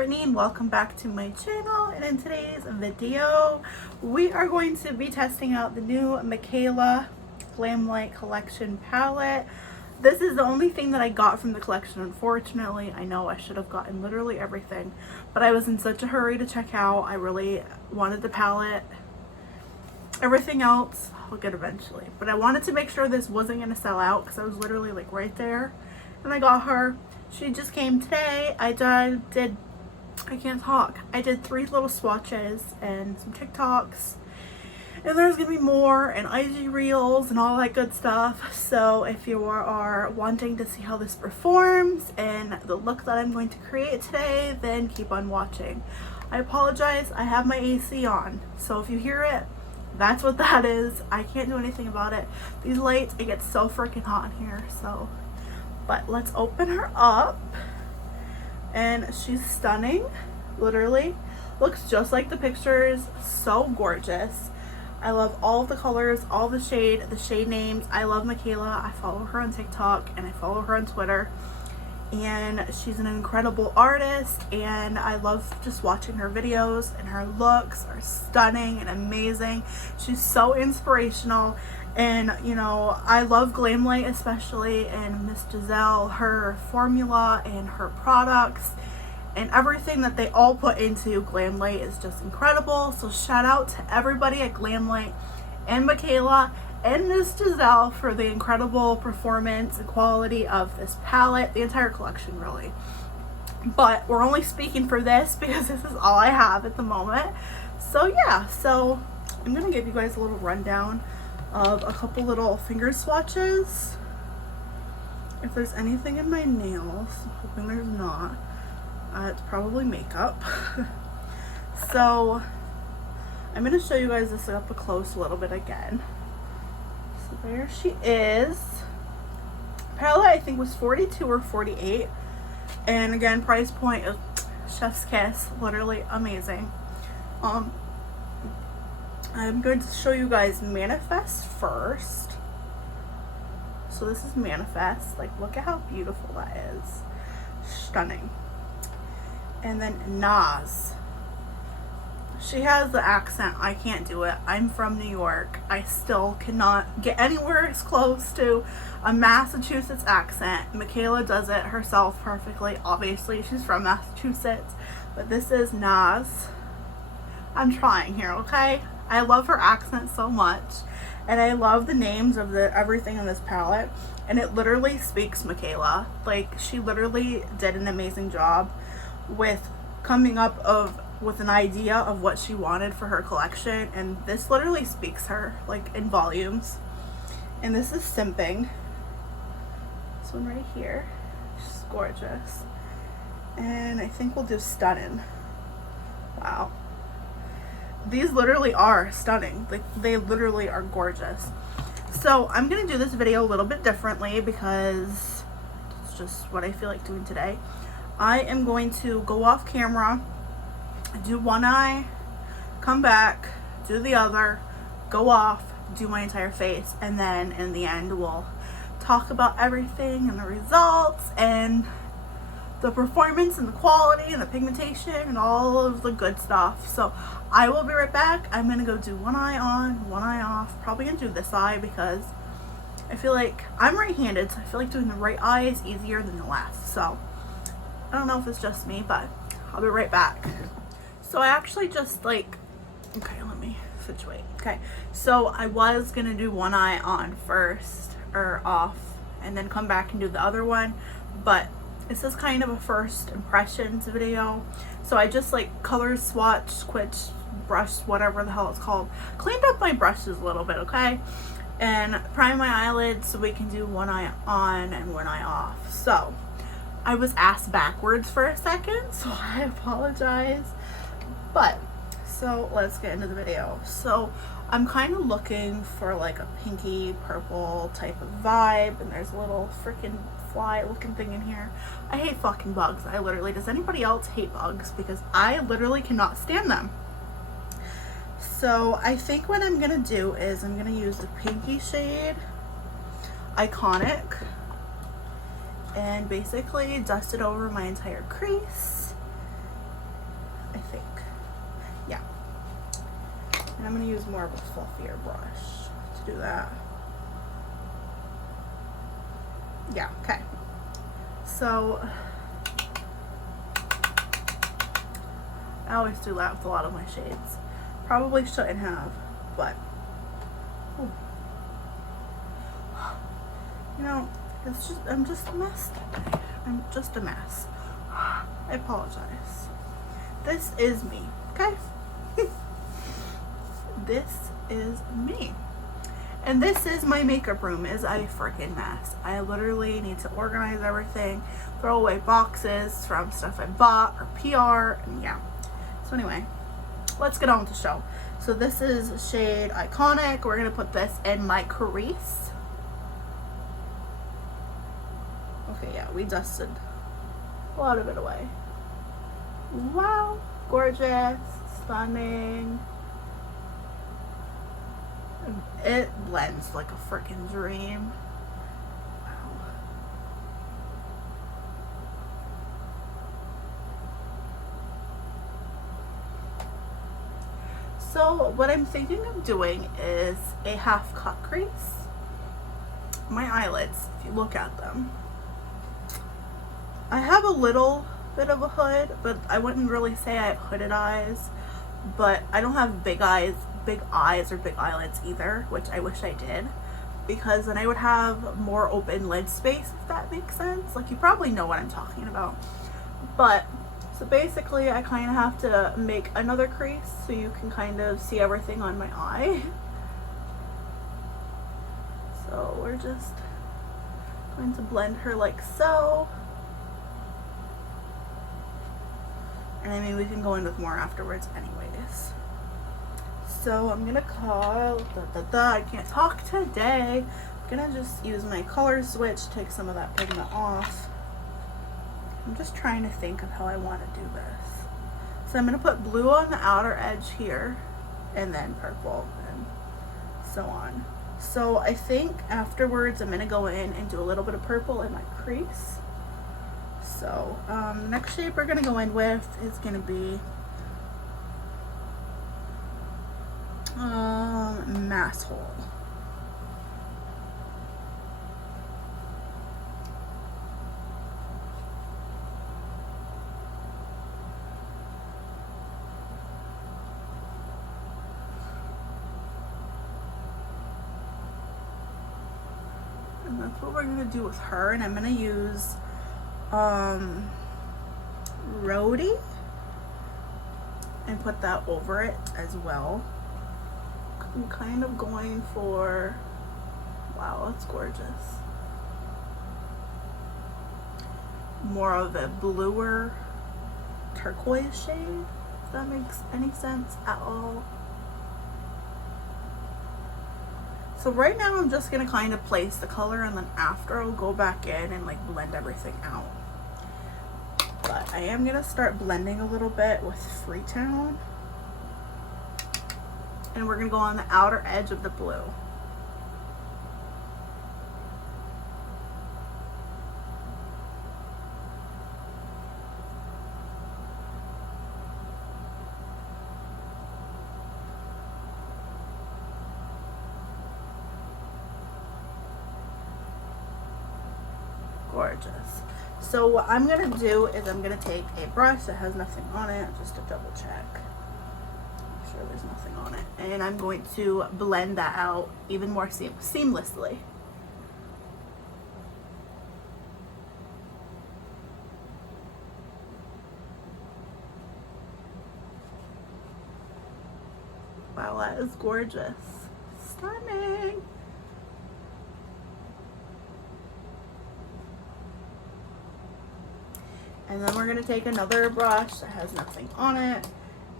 Brittany and welcome back to my channel. And in today's video we are going to be testing out the new Mikayla Glamlite collection palette. This is the only thing that I got from the collection, unfortunately. I know I should have gotten literally everything, but I was in such a hurry to check out. I really wanted the palette. Everything else I'll get eventually, but I wanted to make sure this wasn't going to sell out because I was literally like right there and I got her. She just came today. I can't talk. I did 3 little swatches and some TikToks, and there's gonna be more, and IG reels and all that good stuff. So if you are wanting to see how this performs and the look that I'm going to create today, then keep on watching. I apologize, I have my AC on, so if you hear it, that's what that is. I can't do anything about it. These lights, it gets so freaking hot in here. So but let's open her up, and she's stunning. Literally looks just like the pictures. So gorgeous. I love all of the colors, all the shade names. I love Mikayla. I follow her on TikTok and I follow her on Twitter, and she's an incredible artist, and I love just watching her videos, and her looks are stunning and amazing. She's so inspirational. And you know, I love Glamlite especially, and Miss Giselle, her formula and her products and everything that they all put into Glamlite is just incredible. So shout out to everybody at Glamlite and Mikayla and Miss Giselle for the incredible performance and quality of this palette, the entire collection really. But we're only speaking for this because this is all I have at the moment. So yeah, so I'm gonna give you guys a little rundown of a couple little finger swatches. If there's anything in my nails, I'm hoping there's not. It's probably makeup. So I'm going to show you guys this up close a little bit again. So there she is. Palette I think was 42 or 48, and again, price point is chef's kiss, literally amazing. I'm going to show you guys Manifest first. So this is Manifest. Like, look at how beautiful that is. Stunning. And then Nas. She has the accent. I can't do it. I'm from New York. I still cannot get anywhere as close to a Massachusetts accent. Mikayla does it herself perfectly. Obviously, she's from Massachusetts. But this is Nas. I'm trying here, okay? I love her accent so much, and I love the names of everything in this palette, and it literally speaks Mikayla. Like, she literally did an amazing job with coming up with an idea of what she wanted for her collection, and this literally speaks her, like, in volumes. And this is Simping. This one right here. She's gorgeous. And I think we'll do Stunning. Wow. These literally are stunning. Like, they literally are gorgeous. So I'm gonna do this video a little bit differently because it's just what I feel like doing today. I am going to go off camera, do one eye, come back, do the other, go off, do my entire face, and then in the end we'll talk about everything and the results and the performance and the quality and the pigmentation and all of the good stuff. So I will be right back. I'm gonna go do one eye on, one eye off. Probably gonna do this eye because I feel like I'm right-handed, so I feel like doing the right eye is easier than the left. So I don't know if it's just me, but I'll be right back. So I actually just okay, let me situate. Okay, so I was gonna do one eye on first, or off, and then come back and do the other one, but this is kind of a first impressions video. So I just color swatch, brush, whatever the hell it's called. Cleaned up my brushes a little bit, okay? And prime my eyelids so we can do one eye on and one eye off. So I was asked backwards for a second, so I apologize. But so let's get into the video. So I'm kind of looking for like a pinky purple type of vibe, and there's a little freaking fly looking thing in here. I hate fucking bugs. I literally, does anybody else hate bugs? Because I literally cannot stand them. So I think what I'm gonna do is I'm gonna use the pinky shade Iconic and basically dust it over my entire crease And I'm going to use more of a fluffier brush to do that. Yeah, okay. So I always do that with a lot of my shades. Probably shouldn't have, but ooh. You know, it's just, I'm just a mess today. I'm just a mess. I apologize. This is me, okay? This is me. And this is my makeup room. Is a freaking mess. I literally need to organize everything, throw away boxes from stuff I bought or PR, and yeah. So anyway, let's get on with the show. So this is shade Iconic. We're gonna put this in my crease. Okay, yeah, we dusted a lot of it away. Wow, gorgeous, stunning. It blends like a freaking dream. Wow. So what I'm thinking of doing is a half cut crease. My eyelids, if you look at them, I have a little bit of a hood, but I wouldn't really say I have hooded eyes. But I don't have big eyes or big eyelids either, which I wish I did, because then I would have more open lid space, if that makes sense. Like, you probably know what I'm talking about. But so basically I kind of have to make another crease so you can kind of see everything on my eye. So we're just going to blend her like so. And I mean, we can go in with more afterwards anyways. So I'm gonna call, I can't talk today. I'm gonna just use my color switch, take some of that pigment off. I'm just trying to think of how I want to do this. So I'm gonna put blue on the outer edge here, and then purple, and so on. So I think afterwards I'm gonna go in and do a little bit of purple in my crease. So the next shape we're gonna go in with is gonna be Mass Hole. And that's what we're gonna do with her, and I'm gonna use Rhodey and put that over it as well. I'm kind of going for, wow, that's gorgeous, more of a bluer turquoise shade, if that makes any sense at all. So right now I'm just gonna kind of place the color, and then after I'll go back in and like blend everything out. But I am gonna start blending a little bit with Freetown. And we're gonna go on the outer edge of the blue. Gorgeous. So what I'm gonna do is I'm gonna take a brush that has nothing on it, just to double check. Make sure there's nothing on it. And I'm going to blend that out even more seamlessly. Wow, that is gorgeous. Stunning. And then we're gonna take another brush that has nothing on it,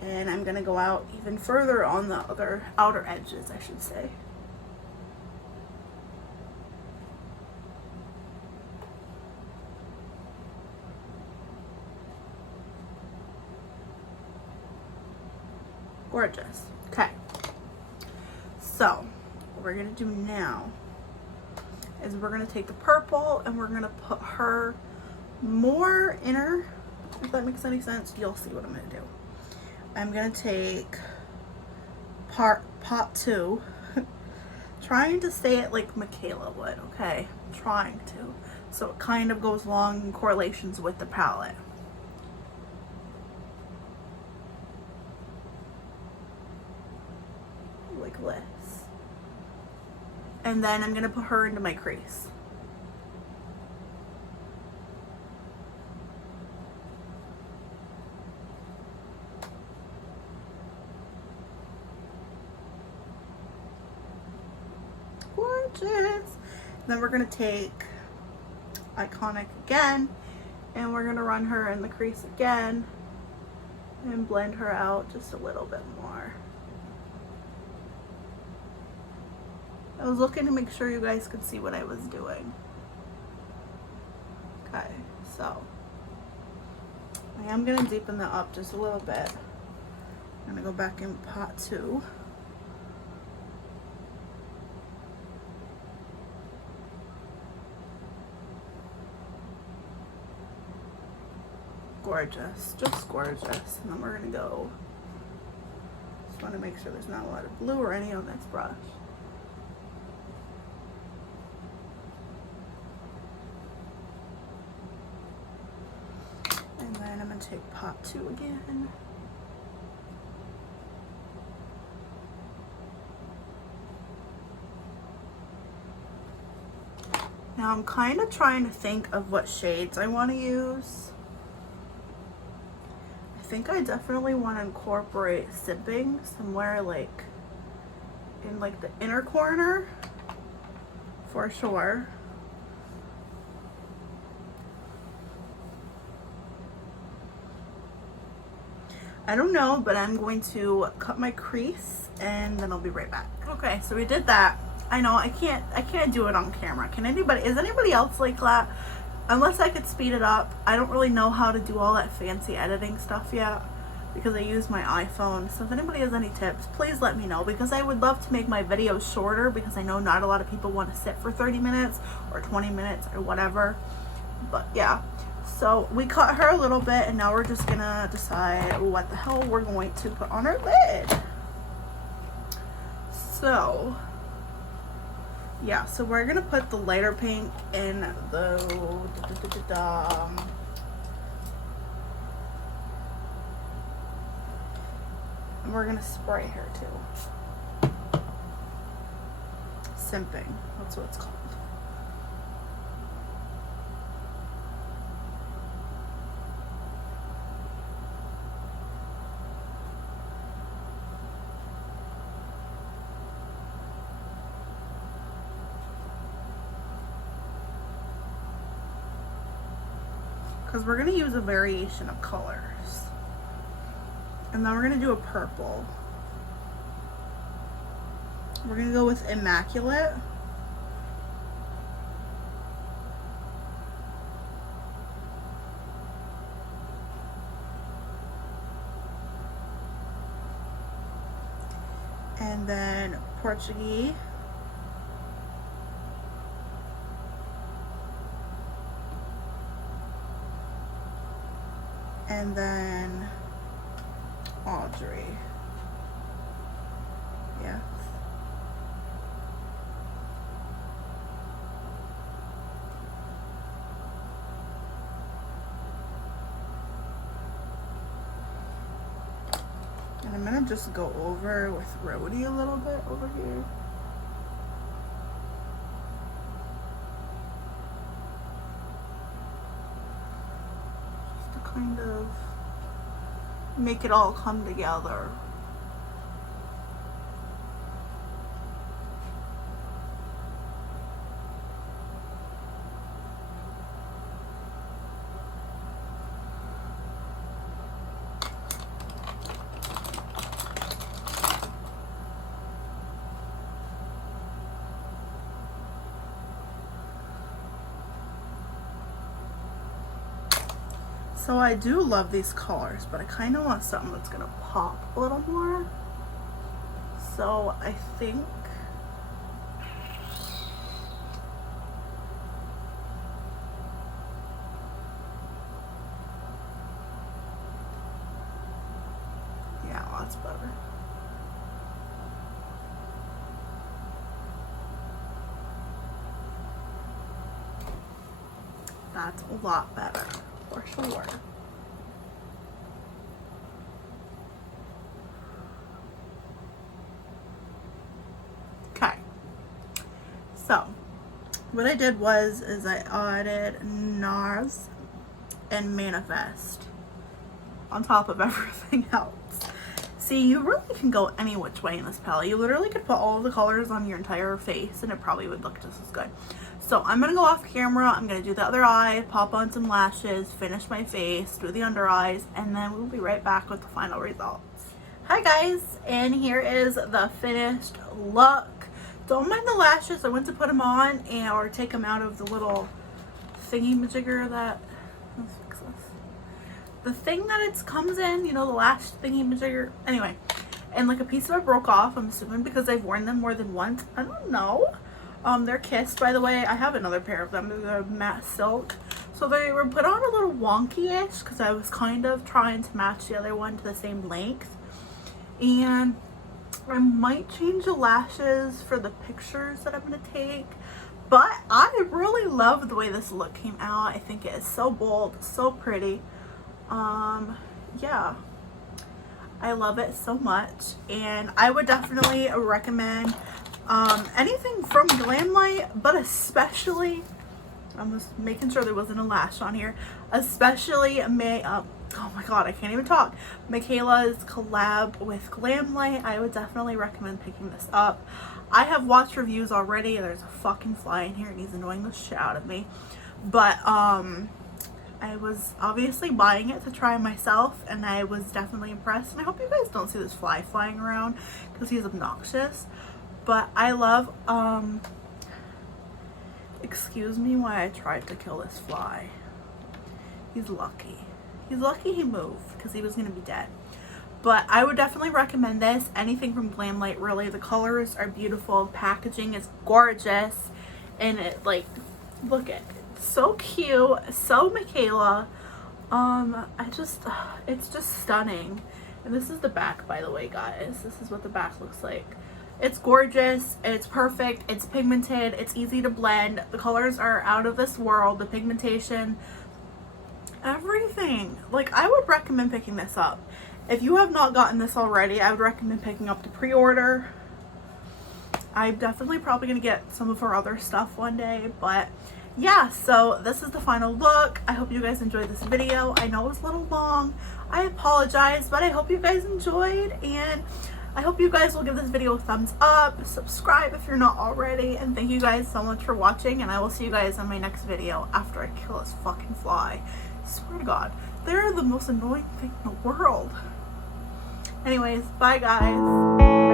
and I'm gonna go out even further on the other outer edges, I should say. Gorgeous. Okay. So what we're gonna do now is we're gonna take the purple and we're gonna put her more inner, if that makes any sense. You'll see what I'm gonna do. I'm gonna take pot 2. Trying to say it like Mikayla would, okay? Trying to. So it kind of goes along in correlations with the palette. Like this. And then I'm gonna put her into my crease. Gorgeous. Then we're gonna take Iconic again, and we're gonna run her in the crease again and blend her out just a little bit more. I was looking to make sure you guys could see what I was doing. Okay, so I am gonna deepen that up just a little bit. I'm gonna go back in pot 2. Gorgeous, just gorgeous. And then we're gonna go, just want to make sure there's not a lot of blue or any on this brush. And then I'm gonna take pot 2 again. Now I'm kind of trying to think of what shades I want to use. I think I definitely want to incorporate simping somewhere like in like the inner corner for sure. I don't know, but I'm going to cut my crease and then I'll be right back. Okay, so we did that. I know I can't do it on camera. Is anybody else like that? Unless I could speed it up. I don't really know how to do all that fancy editing stuff yet because I use my iPhone. So if anybody has any tips, please let me know, because I would love to make my videos shorter, because I know not a lot of people want to sit for 30 minutes or 20 minutes or whatever. But yeah, so we cut her a little bit and now we're just gonna decide what the hell we're going to put on her lid. So yeah, so we're gonna put the lighter pink in the and we're gonna spray her too. Simping, that's what it's called. Because we're going to use a variation of colors. And then we're going to do a purple. We're going to go with Immaculate. And then Portuguese. And then Audrey. Yes. And I'm gonna just go over with Rhodey a little bit over here. Kind of make it all come together. So I do love these colors, but I kind of want something that's gonna pop a little more. So I think yeah, that's better. That's a lot better, for sure. Okay. So, what I did is I added NARS and Manifest on top of everything else. See, you really can go any which way in this palette. You literally could put all of the colors on your entire face and it probably would look just as good. So I'm going to go off camera. I'm going to do the other eye, pop on some lashes, finish my face, do the under eyes, and then we'll be right back with the final results. Hi guys, and here is the finished look. Don't mind the lashes. I went to put them on or take them out of the little thingy-majigger that... Let's fix this. The thing that it comes in, you know, the lash thingy-majigger. Anyway, and like a piece of it broke off, I'm assuming because I've worn them more than once. I don't know. They're Kissed, by the way. I have another pair of them. They're matte silk. So they were put on a little wonky-ish because I was kind of trying to match the other one to the same length. And I might change the lashes for the pictures that I'm going to take. But I really love the way this look came out. I think it is so bold, so pretty. Yeah, I love it so much, and I would definitely recommend anything from Glamlite, but especially, I'm just making sure there wasn't a lash on here, especially oh my god, I can't even talk, Mikayla's collab with Glamlite. I would definitely recommend picking this up. I have watched reviews already. There's a fucking fly in here and he's annoying the shit out of me, but I was obviously buying it to try myself, and I was definitely impressed. And I hope you guys don't see this fly flying around because he's obnoxious. But I love, excuse me why I tried to kill this fly. He's lucky. He's lucky he moved because he was going to be dead. But I would definitely recommend this. Anything from Glamlite, really. The colors are beautiful. The packaging is gorgeous. And it, like, look at it. So cute, so Mikayla. It's just stunning. And this is the back, by the way, guys. This is what the back looks like. It's gorgeous, it's perfect, it's pigmented, it's easy to blend. The colors are out of this world, the pigmentation, everything. Like, I would recommend picking this up. If you have not gotten this already, I would recommend picking up the pre-order. I'm definitely probably gonna get some of her other stuff one day, but yeah, so this is the final look. I hope you guys enjoyed this video. I know it was a little long. I apologize, but I hope you guys enjoyed, and I hope you guys will give this video a thumbs up, subscribe if you're not already, and thank you guys so much for watching, and I will see you guys on my next video after I kill this fucking fly. I swear to God, they're the most annoying thing in the world. Anyways, bye guys.